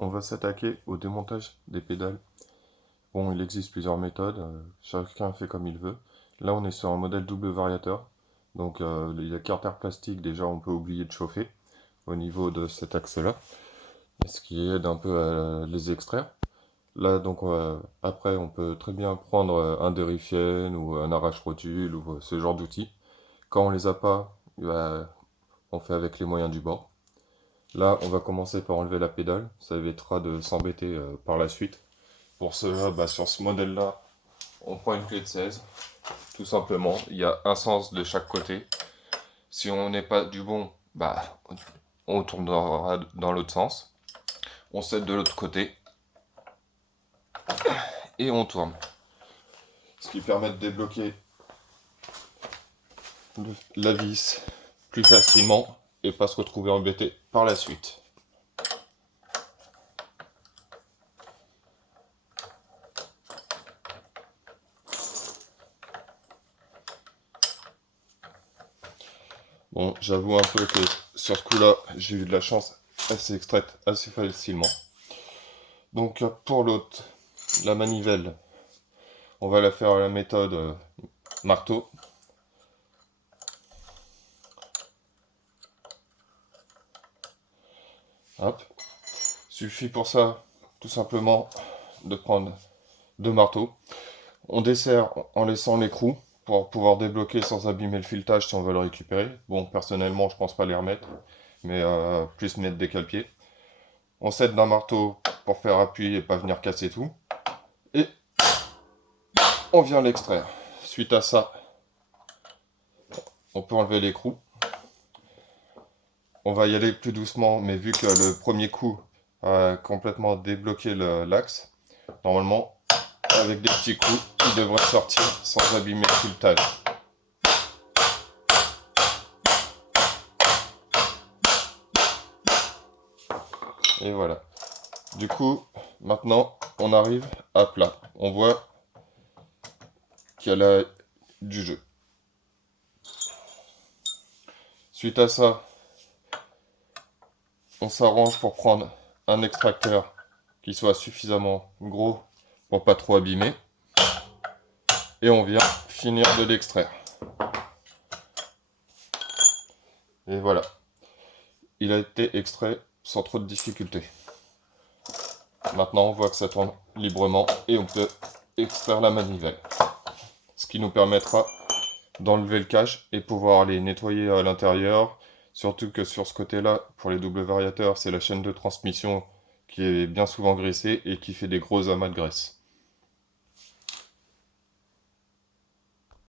On va s'attaquer au démontage des pédales. Bon, il existe plusieurs méthodes, chacun fait comme il veut. Là, on est sur un modèle double variateur. Donc, les carters plastiques, déjà, on peut oublier de chauffer au niveau de cet axe-là, ce qui aide un peu à les extraire. Là, donc, après, on peut très bien prendre un Derifienne ou un arrache-rotule ou ce genre d'outils. Quand on les a pas, on fait avec les moyens du bord. Là, on va commencer par enlever la pédale. Ça évitera de s'embêter par la suite. Pour cela, sur ce modèle-là, on prend une clé de 16, tout simplement. Il y a un sens de chaque côté. Si on n'est pas du bon, on tournera dans l'autre sens. On cède de l'autre côté et on tourne. Ce qui permet de débloquer la vis plus facilement et pas se retrouver embêté par la suite. Bon, j'avoue un peu que sur ce coup-là, j'ai eu de la chance, elle s'est extraite assez facilement. Donc pour l'autre, la manivelle, on va la faire à la méthode marteau. Hop. Suffit pour ça, tout simplement, de prendre deux marteaux. On desserre en laissant l'écrou pour pouvoir débloquer sans abîmer le filetage si on veut le récupérer. Bon, personnellement, je pense pas les remettre, mais plus mettre des cale-pieds. On cède d'un marteau pour faire appui et pas venir casser tout. Et on vient l'extraire. Suite à ça, on peut enlever l'écrou. On va y aller plus doucement, mais vu que le premier coup a complètement débloqué l'axe, normalement, avec des petits coups, il devrait sortir sans abîmer le filetage. Et voilà. Du coup, maintenant, on arrive à plat. On voit qu'il y a là du jeu. Suite à ça, on s'arrange pour prendre un extracteur qui soit suffisamment gros pour pas trop abîmer. Et on vient finir de l'extraire. Et voilà. Il a été extrait sans trop de difficultés. Maintenant, on voit que ça tourne librement et on peut extraire la manivelle. Ce qui nous permettra d'enlever le cache et pouvoir aller nettoyer à l'intérieur. Surtout que sur ce côté-là, pour les doubles variateurs, c'est la chaîne de transmission qui est bien souvent graissée et qui fait des gros amas de graisse.